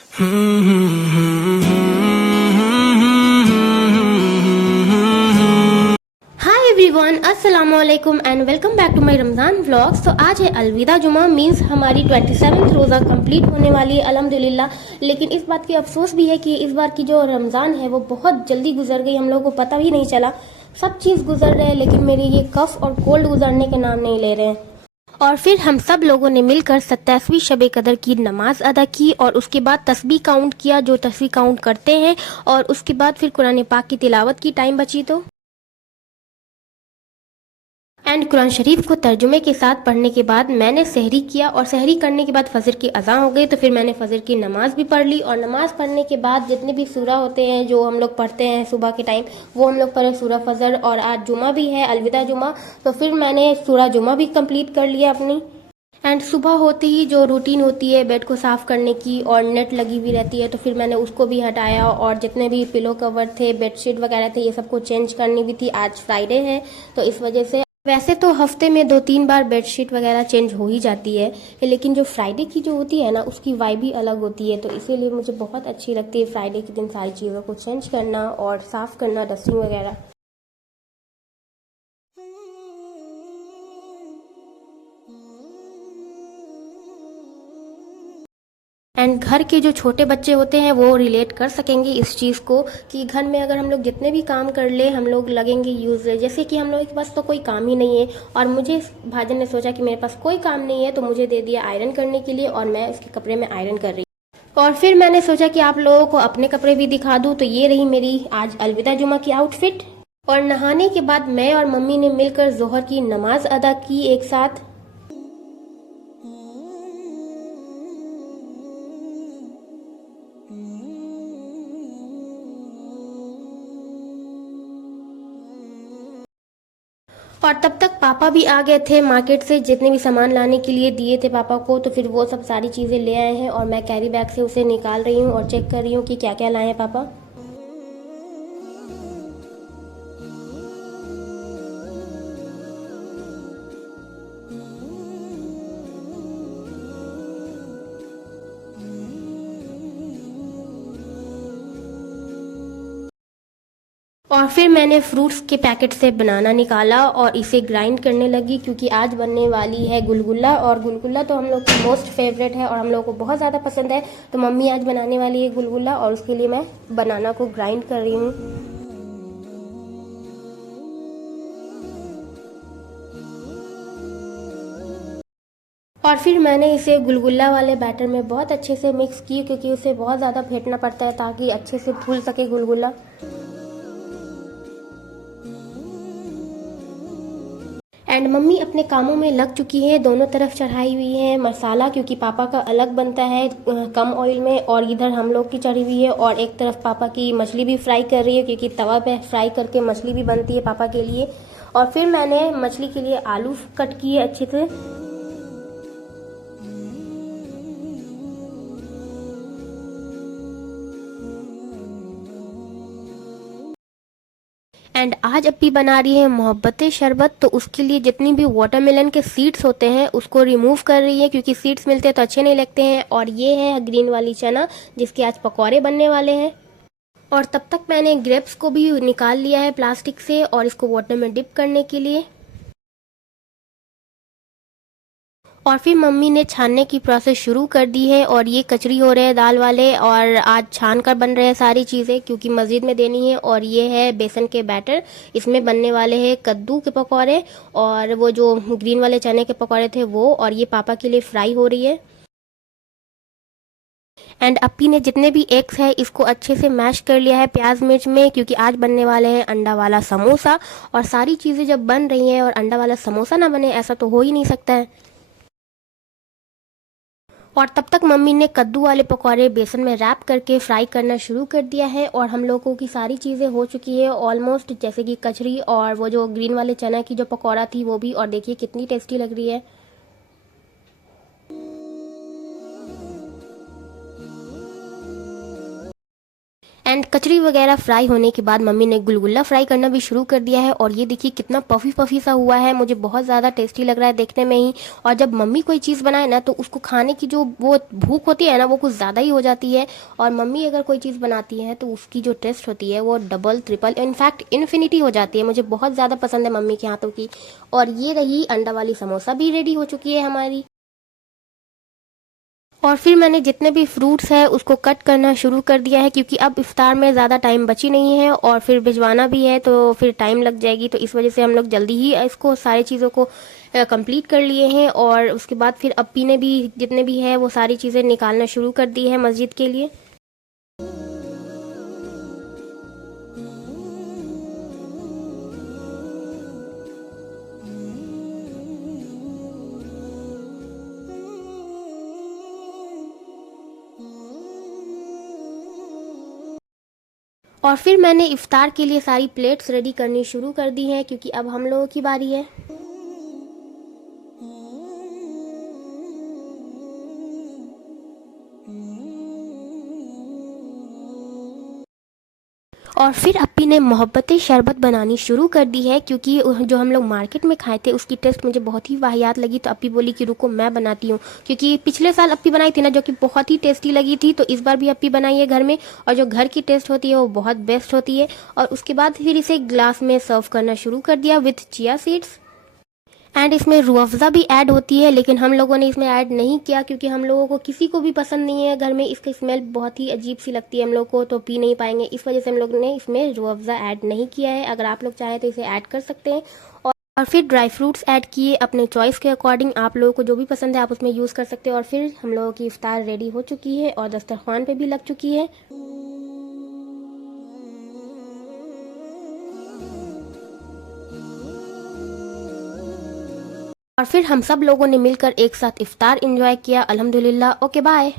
हाय everyone, अस्सलाम वालेकुम and welcome back to my Ramzan vlogs. तो आज है अलविदा जुमा, मीन्स हमारी 27th रोज़ा कंप्लीट होने वाली है अल्हम्दुलिल्लाह। लेकिन इस बात की अफसोस भी है कि इस बार की जो रमज़ान है वो बहुत जल्दी गुजर गई, हम लोगों को पता भी नहीं चला। सब चीज़ गुजर रहे हैं लेकिन मेरी ये कफ और कोल्ड गुजरने के नाम नहीं ले रहे हैं। और फिर हम सब लोगों ने मिलकर 27वीं शब कदर की नमाज अदा की और उसके बाद तस्बीह काउंट किया, जो तस्बीह काउंट करते हैं। और उसके बाद फिर कुरान पाक की तिलावत की टाइम बची तो एंड कुरान शरीफ को तर्जुमे के साथ पढ़ने के बाद मैंने सहरी किया और सहरी करने के बाद फजर की अज़ान हो गई। तो फिर मैंने फजर की नमाज़ भी पढ़ ली और नमाज़ पढ़ने के बाद जितने भी सूरा होते हैं जो हम लोग पढ़ते हैं सुबह के टाइम, वो हम लोग पढ़े सूरा फजर। और आज जुमा भी है, अलविदा जुमा, तो फिर मैंने सूरा जुमा भी कंप्लीट कर लिया अपनी। एंड सुबह होते ही जो रूटीन होती है बेड को साफ़ करने की और नेट लगी हुई रहती है, तो फिर मैंने उसको भी हटाया और जितने भी पिलो कवर थे, बेडशीट वगैरह थे, ये सबको चेंज करनी भी थी। आज फ्राइडे है तो इस वजह से, वैसे तो हफ्ते में 2-3 बार बेडशीट वगैरह चेंज हो ही जाती है, लेकिन जो फ्राइडे की जो होती है ना उसकी वाइब ही अलग होती है। तो इसीलिए मुझे बहुत अच्छी लगती है फ्राइडे के दिन सारी चीज़ों को चेंज करना और साफ़ करना, डस्टिंग वगैरह। एंड घर के जो छोटे बच्चे होते हैं वो रिलेट कर सकेंगे इस चीज़ को कि घर में अगर हम लोग जितने भी काम कर ले हम लोग लगेंगे यूज़। जैसे कि हम लोग के पास तो कोई काम ही नहीं है और मुझे भाजन ने सोचा कि मेरे पास कोई काम नहीं है तो मुझे दे दिया आयरन करने के लिए और मैं उसके कपड़े में आयरन कर रही। और फिर मैंने सोचा कि आप लोगों को अपने कपड़े भी दिखा दूँ, तो ये रही मेरी आज अलविदा जुमा की आउटफिट। और नहाने के बाद मैं और मम्मी ने मिलकर जोहर की नमाज अदा की एक साथ। और तब तक पापा भी आ गए थे मार्केट से, जितने भी सामान लाने के लिए दिए थे पापा को, तो फिर वो सब सारी चीज़ें ले आए हैं और मैं कैरी बैग से उसे निकाल रही हूँ और चेक कर रही हूँ कि क्या क्या लाए हैं पापा। और फिर मैंने फ्रूट्स के पैकेट से बनाना निकाला और इसे ग्राइंड करने लगी क्योंकि आज बनने वाली है गुलगुला। और गुलगुला तो हम लोग की मोस्ट फेवरेट है और हम लोग को बहुत ज़्यादा पसंद है। तो मम्मी आज बनाने वाली है गुलगुला और उसके लिए मैं बनाना को ग्राइंड कर रही हूँ। और फिर मैंने इसे गुलगुला वाले बैटर में बहुत अच्छे से मिक्स की क्योंकि उसे बहुत ज़्यादा फेंटना पड़ता है ताकि अच्छे से फूल सके गुलगुला। एंड मम्मी अपने कामों में लग चुकी है, दोनों तरफ चढ़ाई हुई है मसाला क्योंकि पापा का अलग बनता है कम ऑयल में, और इधर हम लोग की चढ़ी हुई है। और एक तरफ पापा की मछली भी फ्राई कर रही है क्योंकि तवा पे फ्राई करके मछली भी बनती है पापा के लिए। और फिर मैंने मछली के लिए आलू कट किए अच्छे से। एंड आज अप्पी बना रही है मोहब्बतें शरबत, तो उसके लिए जितनी भी वाटरमेलन के सीड्स होते हैं उसको रिमूव कर रही है क्योंकि सीड्स मिलते हैं तो अच्छे नहीं लगते हैं। और ये है ग्रीन वाली चना जिसके आज पकौड़े बनने वाले हैं। और तब तक मैंने ग्रेप्स को भी निकाल लिया है प्लास्टिक से और इसको वाटर में डिप करने के लिए। और फिर मम्मी ने छानने की प्रोसेस शुरू कर दी है और ये कचरी हो रहे हैं दाल वाले और आज छान कर बन रहे हैं सारी चीज़ें क्योंकि मस्जिद में देनी है। और ये है बेसन के बैटर, इसमें बनने वाले हैं कद्दू के पकौड़े और वो जो ग्रीन वाले चने के पकौड़े थे वो, और ये पापा के लिए फ्राई हो रही है। एंड अप्पी ने जितने भी एग्स है इसको अच्छे से मैश कर लिया है प्याज मिर्च में क्योंकि आज बनने वाले हैं अंडा वाला समोसा। और सारी चीज़ें जब बन रही हैं और अंडा वाला समोसा ना बने ऐसा तो हो ही नहीं सकता है। और तब तक मम्मी ने कद्दू वाले पकौड़े बेसन में रैप करके फ्राई करना शुरू कर दिया है और हम लोगों की सारी चीज़ें हो चुकी है ऑलमोस्ट, जैसे कि कचरी और वो जो ग्रीन वाले चना की जो पकौड़ा थी वो भी। और देखिए कितनी टेस्टी लग रही है। एंड कचरी वगैरह फ्राई होने के बाद मम्मी ने गुलगुला फ्राई करना भी शुरू कर दिया है और ये देखिए कितना पफी पफी सा हुआ है, मुझे बहुत ज़्यादा टेस्टी लग रहा है देखने में ही। और जब मम्मी कोई चीज़ बनाए ना तो उसको खाने की जो वो भूख होती है ना वो कुछ ज़्यादा ही हो जाती है। और मम्मी अगर कोई चीज़ बनाती है तो उसकी जो टेस्ट होती है वो डबल ट्रिपल इनफैक्ट इन्फिनिटी हो जाती है। मुझे बहुत ज़्यादा पसंद है मम्मी के हाथों की। और ये रही अंडा वाली समोसा भी रेडी हो चुकी है हमारी। और फिर मैंने जितने भी फ्रूट्स हैं उसको कट करना शुरू कर दिया है, क्योंकि अब इफ्तार में ज़्यादा टाइम बची नहीं है और फिर भिजवाना भी है तो फिर टाइम लग जाएगी। तो इस वजह से हम लोग जल्दी ही इसको सारी चीज़ों को कंप्लीट कर लिए हैं। और उसके बाद फिर अप्पी ने भी जितने भी है वो सारी चीज़ें निकालना शुरू कर दी है मस्जिद के लिए। और फिर मैंने इफ्तार के लिए सारी प्लेट्स रेडी करनी शुरू कर दी हैं, क्योंकि अब हम लोगों की बारी है। और फिर अप्पी ने मोहब्बतें शरबत बनानी शुरू कर दी है, क्योंकि जो हम लोग मार्केट में खाए थे उसकी टेस्ट मुझे बहुत ही वाहियात लगी। तो अप्पी बोली कि रुको मैं बनाती हूँ, क्योंकि पिछले साल अप्पी बनाई थी ना जो कि बहुत ही टेस्टी लगी थी, तो इस बार भी अप्पी बनाई है घर में। और जो घर की टेस्ट होती है वो बहुत बेस्ट होती है। और उसके बाद फिर इसे ग्लास में सर्व करना शुरू कर दिया विथ चिया सीड्स। एंड इसमें रूह अफ़ज़ा भी ऐड होती है, लेकिन हम लोगों ने इसमें ऐड नहीं किया क्योंकि हम लोगों को किसी को भी पसंद नहीं है घर में। इसकी स्मेल बहुत ही अजीब सी लगती है हम लोग को, तो पी नहीं पाएंगे। इस वजह से हम लोग ने इसमें रूह अफ़ज़ा ऐड नहीं किया है। अगर आप लोग चाहें तो इसे ऐड कर सकते हैं। और फिर ड्राई फ्रूट्स ऐड किए अपने चॉइस के अकॉर्डिंग, आप लोगों को जो भी पसंद है आप उसमें यूज़ कर सकते हैं। और फिर हम लोगों की इफ्तार रेडी हो चुकी है और दस्तरखान पे भी लग चुकी है। और फिर हम सब लोगों ने मिलकर एक साथ इफ्तार एंजॉय किया। अल्हम्दुलिल्लाह। Okay bye.